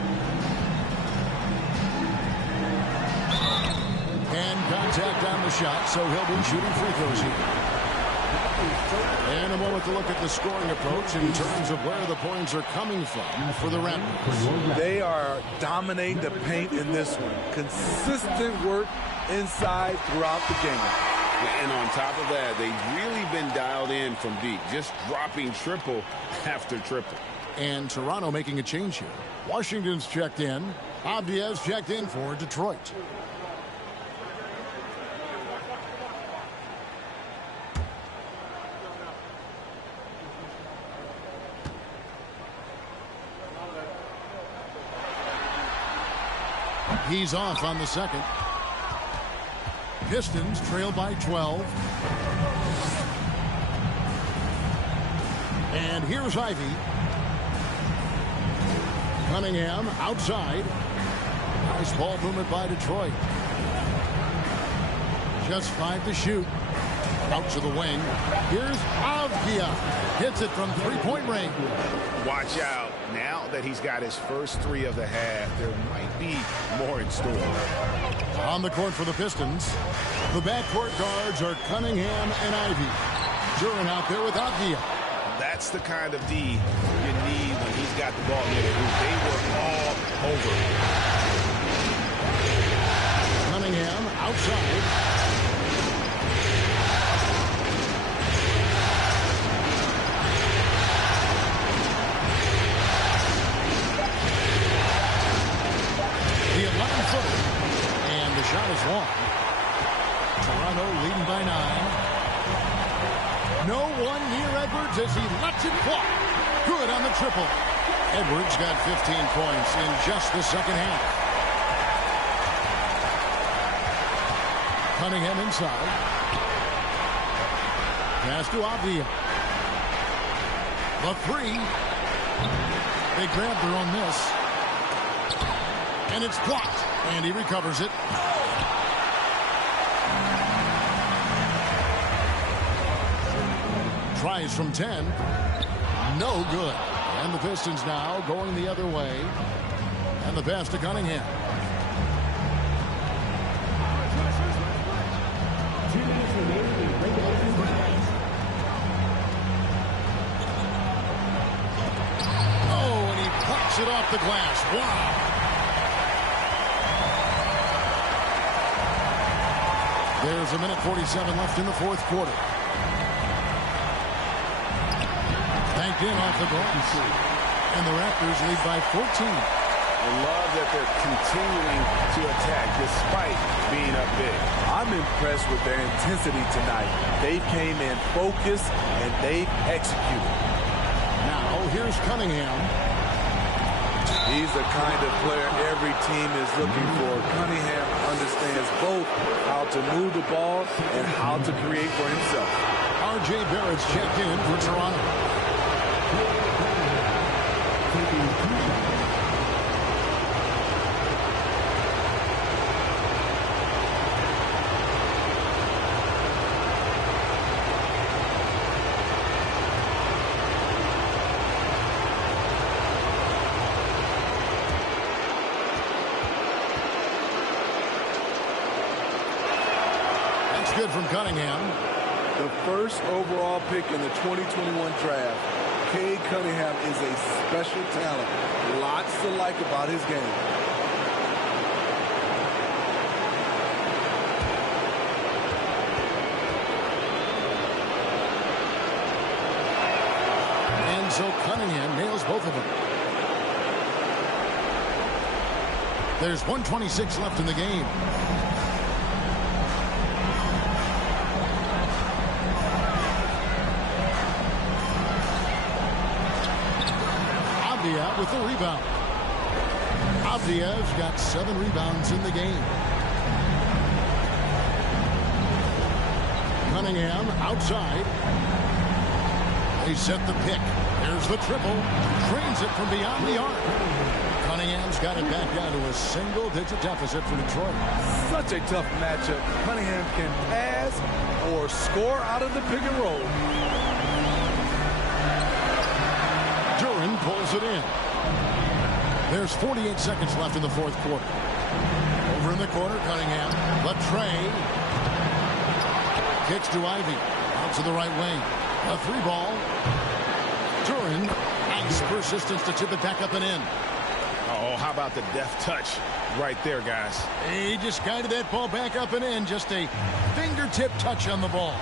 And contact on the shot, so he'll be shooting free throws here. And a moment to look at the scoring approach in terms of where the points are coming from for the Raptors. They are dominating the paint in this one. Consistent work inside throughout the game. And on top of that, they've really been dialed in from deep, just dropping triple after triple. And Toronto making a change here. Washington's checked in. Avdia's checked in for Detroit. He's off on the second. Pistons trail by 12. And here's Ivy. Cunningham outside. Nice ball movement by Detroit. Just 5 to shoot. Out to the wing. Here's Avdia. Hits it from three-point range. Watch out. Now that he's got his first 3 of the half, there might be more in store. On the court for the Pistons, the backcourt guards are Cunningham and Ivy. Duran out there with Avdia. That's the kind of D you need when he's got the ball near the hoop. They were all over. Cunningham outside. The 11-footer. And the shot is long. Toronto leading by 9. No one near Edwards as he lets it fly. Good on the triple. Edwards got 15 points in just the second half. Cunningham inside. Pass to Avdia. The 3. They grab their own miss. And it's blocked. And he recovers it. Tries from 10. No good. And the Pistons now going the other way. And the pass to Cunningham. Oh, and he plucks it off the glass. Wow. There's a minute 47 left in the fourth quarter. Banked in off the glass. And the Raptors lead by 14. I love that they're continuing to attack despite being up big. I'm impressed with their intensity tonight. They came in focused and they executed. Now here's Cunningham. He's the kind of player every team is looking for. Cunningham understands both how to move the ball and how to create for himself. R.J. Barrett's checked in for Toronto. Good from Cunningham. The first overall pick in the 2021 draft. Cade Cunningham is a special talent. Lots to like about his game. And so Cunningham nails both of them. There's 1:26 left in the game. rebound. Avdiev's got 7 rebounds in the game. Cunningham outside. They set the pick. Here's the triple. Drains it from beyond the arc. Cunningham's got it back down to a single-digit deficit for Detroit. Such a tough matchup. Cunningham can pass or score out of the pick and roll. Duran pulls it in. There's 48 seconds left in the fourth quarter. Over in the corner, Cunningham. Latrey. Kicks to Ivy. Out to the right wing. A 3-ball. Duran. Nice persistence to tip it back up and in. Oh, how about the deft touch right there, guys? He just guided that ball back up and in. Just a fingertip touch on the ball.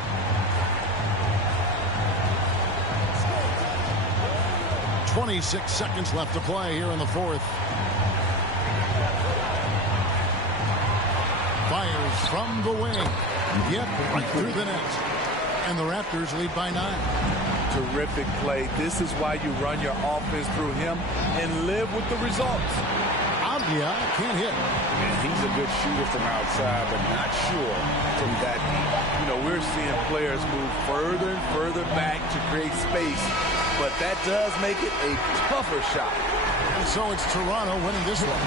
.26 seconds left to play here in the fourth. Fires from the wing. Yep, right through the net. And the Raptors lead by 9. Terrific play. This is why you run your offense through him and live with the results. Avdia can't hit. And he's a good shooter from outside, but not sure from that deep. You know, we're seeing players move further and further back to create space, but that does make it a tougher shot. And so it's Toronto winning this one.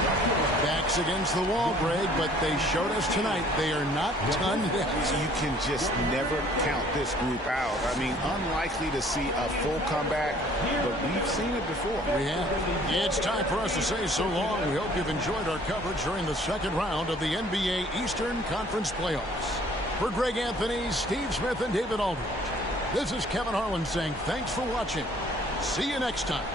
Backs against the wall, Greg, but they showed us tonight they are not done yet. You can just never count this group out. I mean, unlikely to see a full comeback, but we've seen it before. We have. It's time for us to say so long. We hope you've enjoyed our coverage during the second round of the NBA Eastern Conference Playoffs. For Greg Anthony, Steve Smith, and David Aldridge, this is Kevin Harlan saying thanks for watching. See you next time.